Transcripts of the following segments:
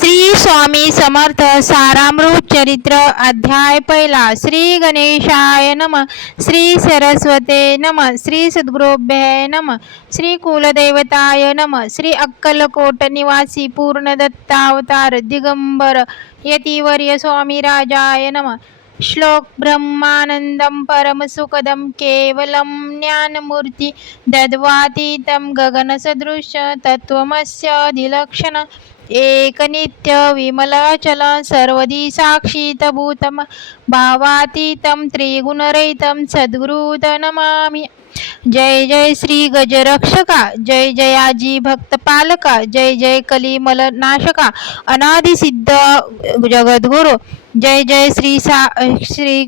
श्री स्वामी समर्थ सारामृत चरित्र अध्याय पहिला. श्री गणेशाय नम, श्री सरस्वते नम, श्री सद्गुरुभ्ये नम, श्री कुलदेवताय नम, श्री अक्कलकोट निवासी पूर्ण दत्तावतार दिगंबर यतिवर्य स्वामी राजाय नम. श्लोक ब्रह्मानंदं परमसुखदं केवलं ज्ञानमूर्ति दद्वातीतं गगनसदृश तत्त्वमस्यादिलक्षण एकनित्य विमलाचल सर्वदी साक्षीतभूतं भावातीतं त्रिगुणरहितं सद्गुरुत नमामि. जय जय श्री गजरक्षका, जय जयाजी भक्तपालका, जय जय कलिमल नाशका, अनादि सिद्ध जगद्गुरु, जय जय श्री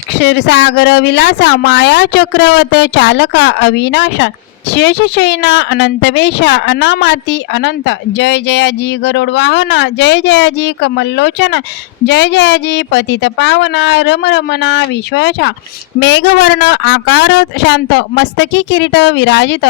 क्षीरसागर विलासा, माया चक्रवत चालका अविनाशा, शेषशयना अनंतवेशा, अनामाती अनंत, जय जयाजी गरुड वाहना, जय जयाजी कमललोचना, जय जयाजी पतित पावना, रमरमना विश्वाचा, मेघवर्ण आकार शांत, मस्तकी किरीट विराजित,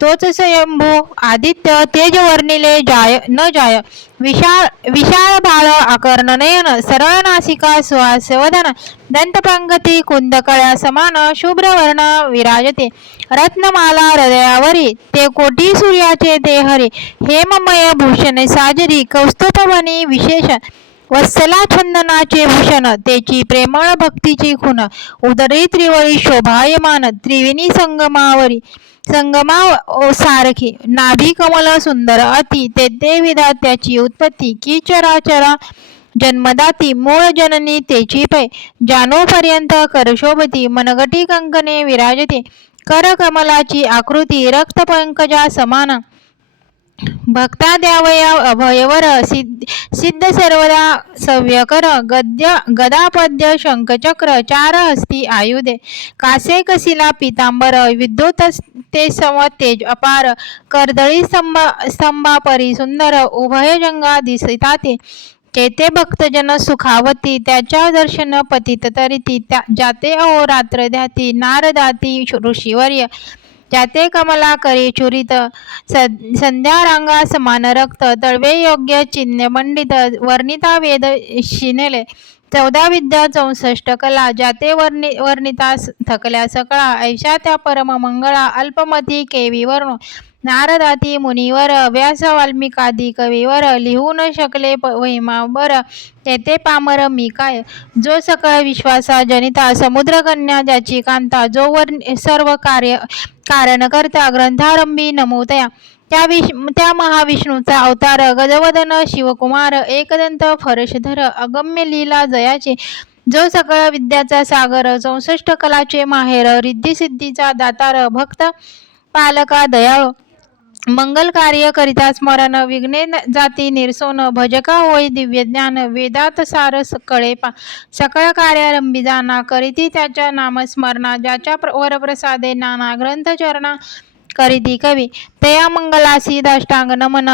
तोच स्वयंभू आदित्य तेजवर्णिले जाय न जाय, विशाळ बाळ आकर्ण नयन, सरळ नासिका सुहासवदन, दंतपंगती कुंदकळ्या समान, शुभ्रवर्ण विराजते, रत्नमाला हृदयावरी, ते कोटी सूर्याचे ते हरी, हेममय भूषण साजरी, कौस्तुभवनी विशेष, वत्सला चंदनाचे भूषण, तेची प्रेमळ भक्तीची खून, उदरी त्रिवळी शोभायमान, त्रिवेणी संगमा सारखी, नाभी कमल सुंदर अति, ते विधा त्याची उत्पत्ती, की चराचरा जन्मदाती, मूळ जननी तेची पै, जानोपर्यंत करशोभती, मनगटी कंकणे विराजते, कर कमलाची आकृती, रक्त पंकजा समान, भक्ता द्यावया अभयवर, सिद्ध सर्वदा सव्यकर, गदापद्य शंखचक्र, चार हस्ती आयुधे, कासे कसिला पीतांबर, विद्युत ते सम तेज अपार, कर्दळी स्तंभा परी सुंदर, उभय जंगा दिसताते, तेथे भक्तजन सुखावती, त्याच्या दर्शन पतित तरिती, जाते अहोरात्र ध्याती, नारदाती ऋषीवर्य, जाते कमला करी चुरित, संध्या रांगा समान रक्त, तळवे योग्य चिन्ह मंडित, वर्णिता वेद शिनेले, 14 विद्या 64 कला, जाते वर्णिता थकल्या सकळा, ऐशा त्या परम मंगळा, अल्पमती केवी वर्ण, नारदाती मुनिवर, व्यास वाल्मिकादी कवीवर, लिहू न शकले महिमावर, तेथे पामर मी काय, जो सकळ विश्वासा जनिता, समुद्रकन्या ज्याची कांता, जो सर्व कारण करता, ग्रंथारंभी नमोतया, त्या महाविष्णूचा अवतार, गजवदन शिवकुमार, एकदंत फरशधर, अगम्य लीला जयाचे, जो सकळ विद्याचा सागर, 64 कलाचे माहेर, रिद्धी सिद्धीचा दातार, भक्त पालका दयाळू, मंगल कार्य करिता स्मरण, विघ्ने जाती निरसोन, भजका होई दिव्य ज्ञान, वेदात सार कळे सकळ कार्यारंभी जाना, करीती त्याच्या नामस्मरणा, ज्याच्या वरप्रसादे नाना ग्रंथ चरणा करीती कवी, तया मंगलासी दाष्टांग नमन,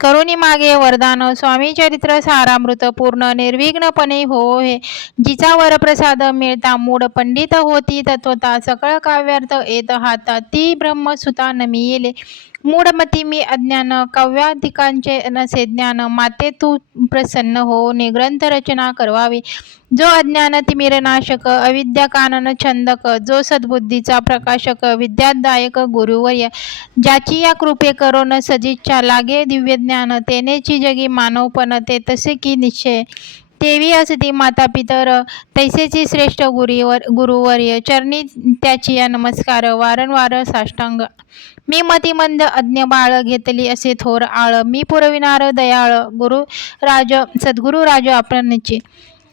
करुणी मागे वरदान, स्वामी चरित्र सारामृत पूर्ण, निर्विघ्नपणे हो हे, जिचा वरप्रसाद मिळता मूढ पंडित होती तत्वता, सकळ काव्यार्थ येत हाता, ती ब्रह्मसुता नमी येले, मूढमती मी अज्ञान, काव्याधिकांचे नसे ज्ञान, माते तू प्रसन्न हो ग्रंथ रचना करवावी, जो अज्ञान तिमिरनाशक, अविद्या कानन छंदक, जो सद्बुद्धीचा प्रकाशक, विद्यादायक गुरुवर्य, ज्याची या कृपे करून सजिच्छा लागे दिव्य ज्ञान, तेनेची जगी मानवपण, ते तसे की निश्चय, तेवी असती माता पितर, तैसेची श्रेष्ठ गुरुवर्य, चरणी त्याची नमस्कार, वारंवार साष्टांग, मी मतिमंद अज्ञ बाळ, घेतली असे थोर आळ, मी पुरविनार दयाळ, सद्गुरु राज आपणची,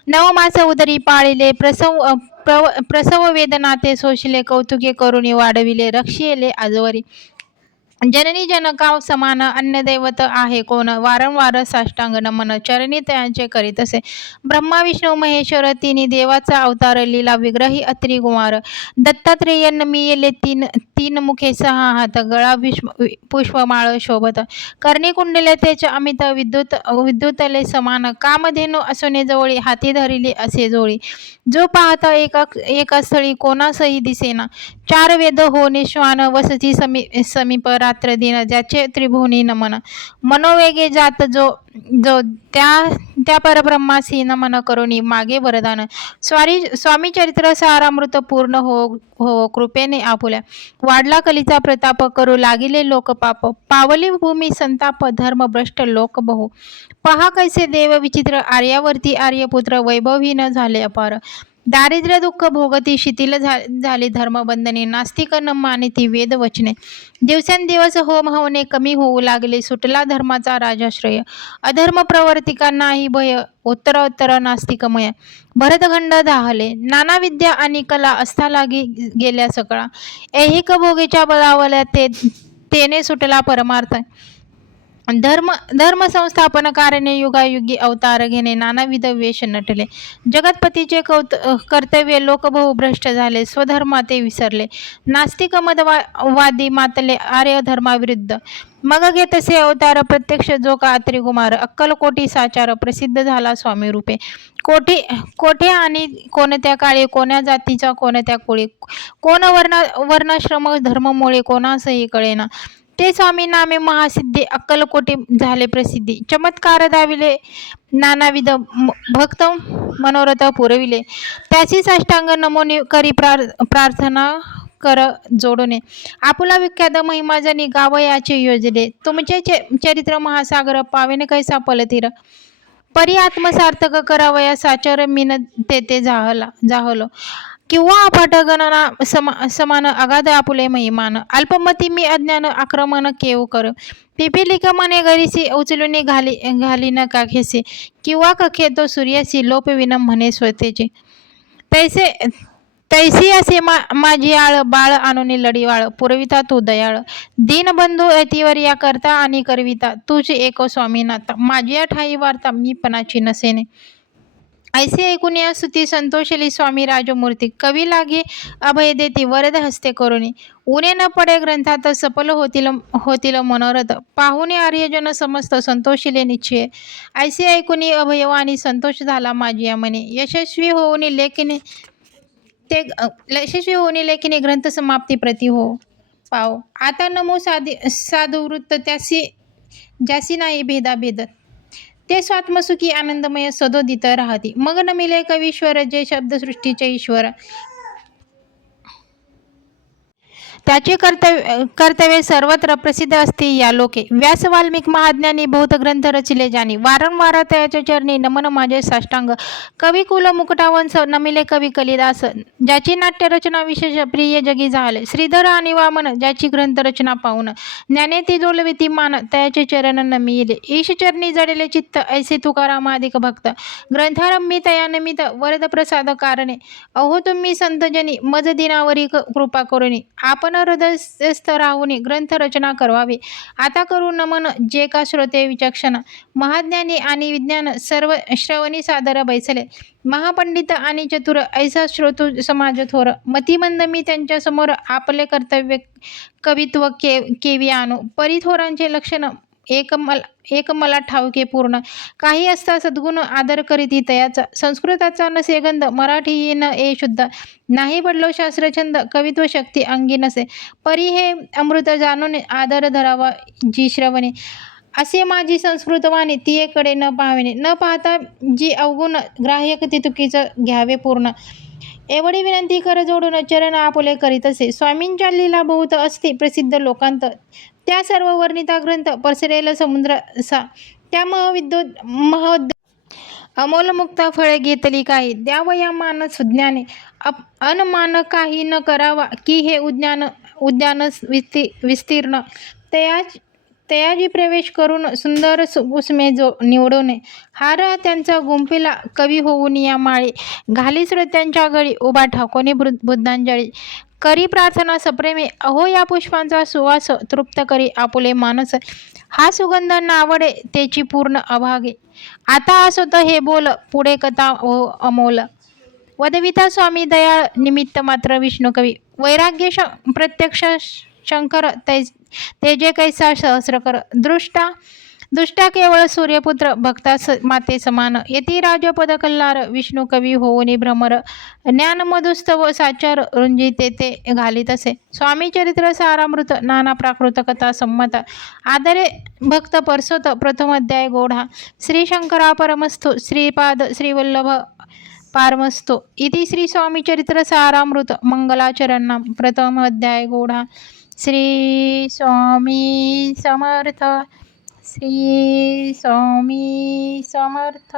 9 मास उदरी पाळिले, प्रसव वेदना ते सोशिले, कौतुके करुणी वाढविले, रक्षिले आजवरी, जननी जनका समान, अन्य दैवत आहे कोण, वारंवार साष्टांग नमन, चरणी त्यांचे करीत असे, ब्रह्मा विष्णू महेश्वर तिन्ही देवाचा अवतार, लीला विग्रही अत्री कुमार, दत्तात्रेय नमी येले, तीन मुखे 6 हात, गळा पुष्पमाळ शोभत, कर्णी कुंडले त्याचे अमित, विद्युतले समान, कामधेनु असुने जवळी, हाती धरिली असे जोळी, जो पाहता एका स्थळी कोणासही दिसेना, 4 वेद हो निश्वान, वसती समीप रात्र दिन ज्याचे त्रिभुवनी नमन, मनोवेगे जात जो जो त्या परब्रह्मासी नमन करुणी मागे वरदान. स्वामी चरित्र सारामृत पूर्ण हो कृपेने आपुल्या, वाढला कलीचा प्रताप करू लागिले लोक पाप, पावली भूमी संताप धर्मभ्रष्ट लोक बहु, पहा कैसे देव विचित्र आर्यावरती आर्यपुत्र वैभवहीन झाले अपार, दारिद्र्य दुःख भोगती शिथिल झाली धर्मबंधने, नास्तिक न मानिती वेद वचने, दिवसेंदिवस होम होणे कमी होऊ लागले, सुटला धर्माचा राजाश्रय, अधर्म प्रवर्तिकांनाही भय उत्तरोत्तर नास्तिकमय, भरतखंड दाहले, नाना विद्या आणि कला असता लागी गेल्या सकळा, ऐहिक भोगीच्या बळावल्या तेने सुटला परमार्थ, धर्म संस्थापन कारणे युगायुगी अवतार घेणे, नानाविध वेश नटले, जगतपतीचे कर्तव्य लोक बहु भ्रष्ट झाले, स्वधर्मा ते विसरले, नास्तिक मदवादी मातले आर्य धर्माविरुद्ध, मग घेतसे अवतार प्रत्यक्ष जो का त्रिकुमार, अक्कलकोटी साचार प्रसिद्ध झाला स्वामी रूपे, कोठे आणि कोणत्या काळी, कोण्या जातीचा कोणत्या कुळी, कोण वर्णाश्रम धर्ममुळे कोणासही कळेना, ते स्वामी नामे महासिद्धी अक्कलकोटी झाले प्रसिद्धी, चमत्कार दाविले नानाविध भक्त मनोरथ पुरविले, त्याची साष्टांग नमोनी करी प्रार्थना कर जोडणे, आपुला विख्यात महिमा जनी गावयाचे योजले, तुमचे चरित्र महासागर पावेन कैसा पलतीर, परी आत्मसार्थक करावया साचर मीन तेथे जाहलो, किंवा अफाट गणना समान अगाध आपुले महिमान, अल्पमती मी अज्ञान आक्रमण केव कर, पिपिलिक मने गरिसी उचलून घाली न काखेसे, किंवा कखे तो सूर्यासी लोपविन म्हणे स्वतेचे, तैसी असे माझी आळ बाळ आणून लढीवाळ, पुरविता तू दयाळ, दीनबंधू ऐतीवर या करता आणि करविता, तुझी एको स्वामीनाथा, माझी ठाई वार्ता मी पणाची नसेने, ऐसे ऐकून या स्तुती संतोषली स्वामी राजमूर्ती, कवी लागे अभय देती वरद हस्ते करुणी, उणे न पडे ग्रंथात सफल होतील मनोरथ, पाहुणे आर्यजन समस्त संतोषिले निश्चय, ऐसे ऐकून अभयवाणी संतोष झाला माझी मने, यशस्वी होऊन लेखिने ग्रंथ समाप्ती प्रति हो पाव, आता नमो साधुवृत्त ज्यासी नाही भेदाभेद, ते स्वात्मसुखी आनंदमय सदोदित राहती, मग नमिले कवीश्वर जे शब्दसृष्टीचे ईश्वर, त्याचे कर्तव्य सर्वत्र प्रसिद्ध असते या लोके, व्यास वाल्मिक महाज्ञानी बहुत ग्रंथ रचिले जानी, वारंवार त्याच्या चरणी नमन माझे साष्टांग, कवी कुल मुकुटावंश नमिले कवी कलिदास, ज्याची नाट्य रचना विशेष प्रिय जगी झाले, श्रीधर आणि वामन ज्याची ग्रंथ रचना पाहून, ज्ञानेती डोलविती मान त्याचे चरण नमिले, ईश चरणी जडले चित्त ऐसे तुकारामादिक भक्त, ग्रंथारंभी तया नमित वरद प्रसाद कारणे, अहो तुम्ही संतजनी मज दिनावरी कृपा करुणी, आपण हृदयस्थ राहून ग्रंथ रचना करावी, आता करू नमन जे का श्रोते विचक्षण, महाज्ञानी आणि विज्ञान सर्व श्रवणी सादर बैसले, महापंडित आणि चतुर ऐसा श्रोतू समाज थोर, मतिमंद मी त्यांच्या समोर आपले कर्तव्य कवित्व केवी आणू, परिथोरांचे लक्षण एक मला ठाऊके पूर्ण, काही असता सद्गुण आदर करीती तयाचा, संस्कृताचा नसे गंध मराठी न ए शुद्ध, नाही पडलो शास्त्रछंद कवित्व शक्ती अंगी नसे, परी हे अमृत जाणून आदर धरावा जी श्रवणे, असे माझी संस्कृतवाणी तियेकडे न पाहावेने, न पाहता जी अवगुण ग्राह्य तितुकीचं घ्यावे पूर्ण, एवढी विनंती कर जोडून चरण आपुले करीतसे, स्वामींच्या लीला बहुत असते प्रसिद्ध लोकांत, त्या सर्व वर्णिता ग्रंथ पसरेल समुद्र सा, त्या महद अमोल मुक्ता फळे घेतली काही, द्यावया मान सुज्ञाने, अनमान काही न करावा की हे उद्यान विस्तीर्ण, तयाजी प्रवेश करून सुंदर कुसुमे निवडून, हार त्यांचा गुंफिला कवी होऊन या माळी, घाली श्रोत्यांच्या गळी उभा ठाकोनी बुद्धांजळी, करी प्रार्थना सप्रेमे, अहो या पुष्पांचा सुवास तृप्त करी आपुले मानस, हा सुगंध नावडे त्याची पूर्ण अभागे, आता असोत हे बोल पुढे कथा हो अमोल, वदविता स्वामी दयाळ निमित्त मात्र विष्णू कवी, वैराग्य प्रत्यक्ष शंकर तेजे कैसा सहस्रकर, दृष्टा दुष्टा केवळ सूर्यपुत्र भक्ता माते समान यती राजपद कल्लार विष्णू कवी होऊनी भ्रमर ज्ञान मधुस्तव साचार रुंजिते ते घालीत असे स्वामी चरित्र सारामृत नाना प्राकृत कथा संमत आदरे भक्त परसोत प्रथम अध्याय गोढा श्री शंकरा परमस्तु श्रीपाद श्रीवल्लभ पारमस्तो इति श्री स्वामी चरित्र सारामृत मंगलाचरण प्रथम अध्याय गोढा श्री स्वामी समर्थ श्री स्वामी समर्थ।